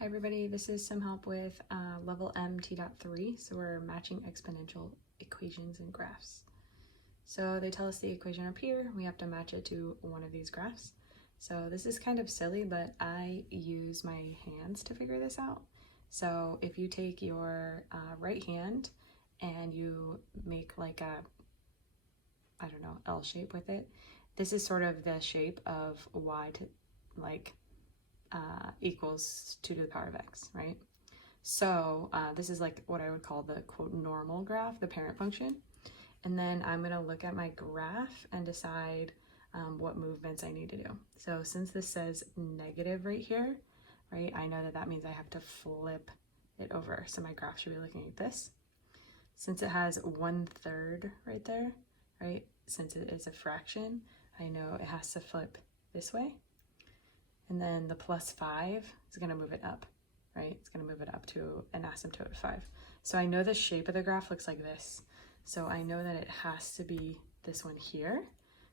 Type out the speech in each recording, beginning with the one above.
Hi everybody, this is some help with level M.T.3, so we're matching exponential equations and graphs. So they tell us the equation up here, we have to match it to one of these graphs. So this is kind of silly, but I use my hands to figure this out. So if you take your right hand and you make like a, I don't know, L shape with it, this is sort of the shape of y to like equals 2 to the power of x, right? So this is like what I would call the quote normal graph, the parent function. And then I'm going to look at my graph and decide what movements I need to do. So since this says negative right here, right, I know that that means I have to flip it over. So my graph should be looking like this. Since it has 1/3 right there, right, since it is a fraction, I know it has to flip this way. And then the +5 is going to move it up, right? It's going to move it up to an asymptote of 5. So I know the shape of the graph looks like this. So I know that it has to be this one here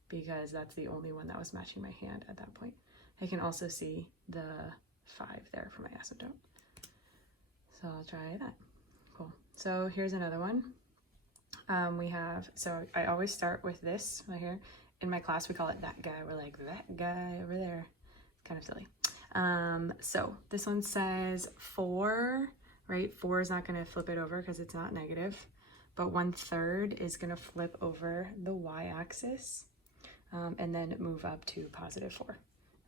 because that's the only one that was matching my hand at that point. I can also see the 5 there for my asymptote. So I'll try that. Cool. So here's another one. So I always start with this right here. In my class, we call it that guy. We're like, that guy over there. Kind of silly. So this one says 4, right? 4 is not going to flip it over because it's not negative, but 1/3 is going to flip over the y-axis and then move up to +4,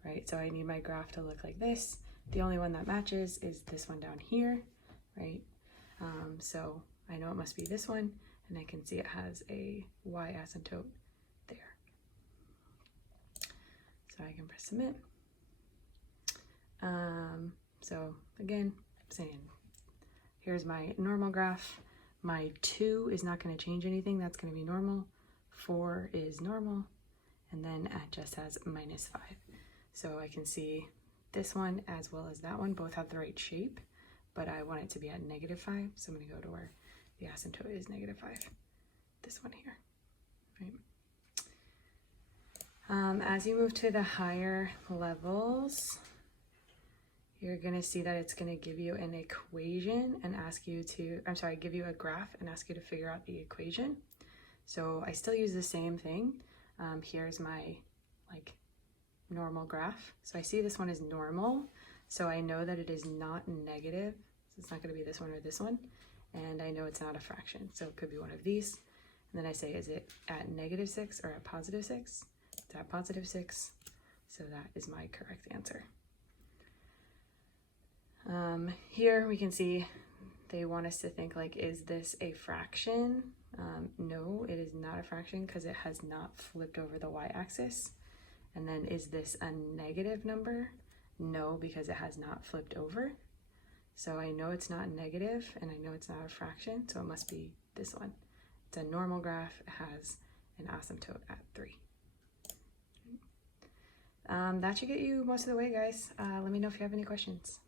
right? So I need my graph to look like this. The only one that matches is this one down here, right? So I know it must be this one, and I can see it has a y-asymptote there. So I can press submit. So again, saying here's my normal graph. My 2 is not going to change anything. That's going to be normal. 4 is normal. And then it just has -5. So I can see this one as well as that one both have the right shape, but I want it to be at -5. So I'm going to go to where the asymptote is -5. This one here, right? As you move to the higher levels, you're going to see that it's going to give you an equation and ask you to, give you a graph and ask you to figure out the equation. So I still use the same thing. Here's my normal graph. So I see this one is normal. So I know that it is not negative. So it's not going to be this one or this one. And I know it's not a fraction. So it could be one of these. And then I say, is it at -6 or at +6? It's at +6. So that is my correct answer. Here we can see they want us to think like, is this a fraction? No, it is not a fraction because it has not flipped over the y-axis. And then is this a negative number? No, because it has not flipped over. So I know it's not negative and I know it's not a fraction, so it must be this one. It's a normal graph, it has an asymptote at 3. That should get you most of the way, guys. Let me know if you have any questions.